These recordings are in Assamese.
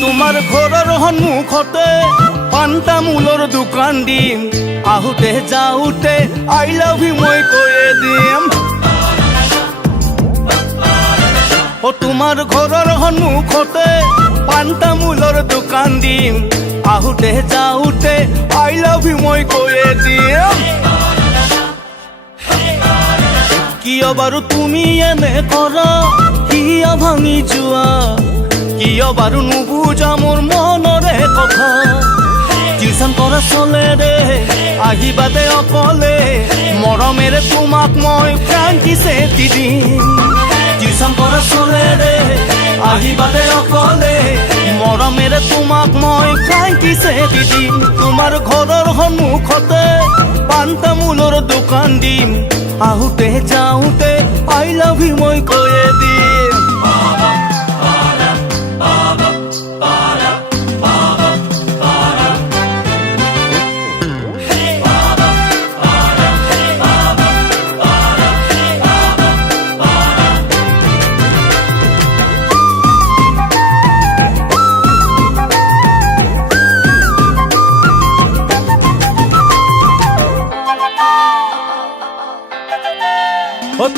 তোমাৰ ঘৰৰ সন্মুখতে পাণ তামোলৰ দোকান দিম, আহোঁতে যাওঁতে আই লাভ ইউ মই কৈয়ে দিম। তোমাৰ ঘৰৰ সন্মুখতে পাণ তামোলৰ দোকান দিম, আহোঁতে যাওঁতে আই লাভ ইউ মই কৈয়ে দিম। কিয় বাৰু তুমি এনে কৰা, কিয় ভাঙি যোৱা, কিয় বাৰু নুবুজা মোৰ মনৰে কথা। টিউচন কৰা চলে দে আহিবা দে অকলে, মৰমেৰে তোমাক মই ফ্ৰাংকিছে দি দিম। টিউচন কৰা চলে দে আহিবা দে অকলে, মৰমেৰে তোমাক মই ফ্ৰাংকিছে দি দিম। তোমাৰ ঘৰৰ সন্মুখতে পাণ তামোলৰ দোকান দিম, আহোঁতে যাওঁতে আই লাভ ইউ মই কৈয়ে দিম।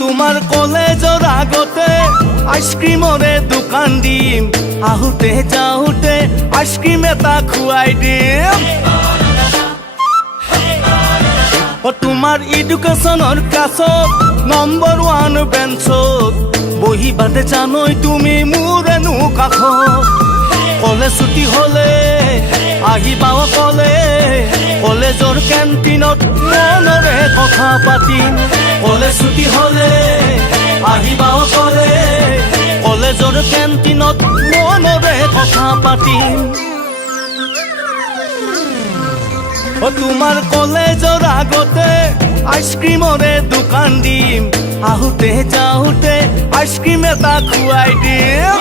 তোমাৰ কলেজৰ আগতে আইচক্ৰীমৰে দোকান দিম, আহোঁতে যাওঁতে আইচক্ৰীম এটা খুৱাই দিম। তোমাৰ এডুকেশ্যনৰ ক্লাছত নম্বৰ 1 বেঞ্চত বহিবাতে জানৈ তুমি মোৰেনো কাষত। কলেজ ছুটি হ'লে আহিবা অকলে, কলেজৰ কেণ্টিনত মনৰে কথা পাতিম। কলেজ ছুটি হ'লে আহিবা অকলে, কলেজৰ কেণ্টিনত মনৰে কথা পাতিম। তোমাৰ কলেজৰ আগতে আইচক্ৰীমৰে দোকান দিম, আহোঁতে যাওঁতে আইচক্ৰীম এটা খুৱাই দিম।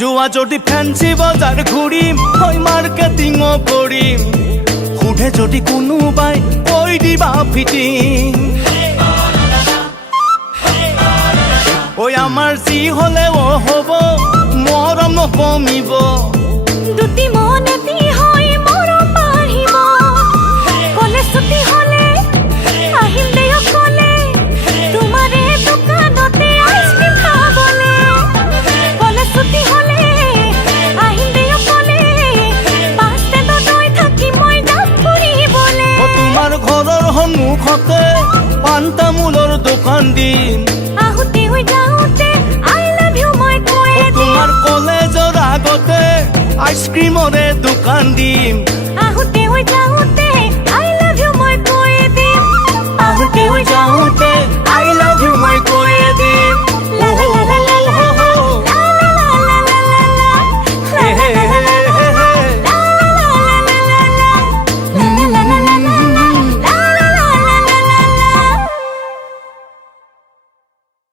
যোৱা যদি ফেঞ্চি বজাৰ ঘূৰিম, হয় মাৰ্কেটিঙো কৰিম, সোধে যদি কোনোবাই কৈ দিবা ফিটিং। ঐ আমাৰ যি হ'লেও হ'ব, মৰম নকমিব। দুটি মন এটি হৈ মৰম বাঢ়িব। কলেজ ছুটি হ'লে আহিম দে অকলে, তোমাৰে দোকানতে আইচক্ৰীম খাবলে। কলেজ ছুটি হ'লে আহিম দে অকলে, বাছ ষ্টেণ্ডত ৰৈ থাকি মই যাম ফুৰিবলে। তোমাৰ ঘৰৰ সন্মুখতে পাণ তামোলৰ দোকান দিম, আহোঁতে হৈ যাওঁতে আই লাভ ইউ মই কৈয়ে দিম। তোমাৰ কলেজৰ আগতে আইচক্ৰীমৰে দোকান দিম, আহোঁতে হৈ যাওঁতে আই লাভ ইউ মই কৈয়ে দিম। আহোঁতে যাওঁতে আই লাভ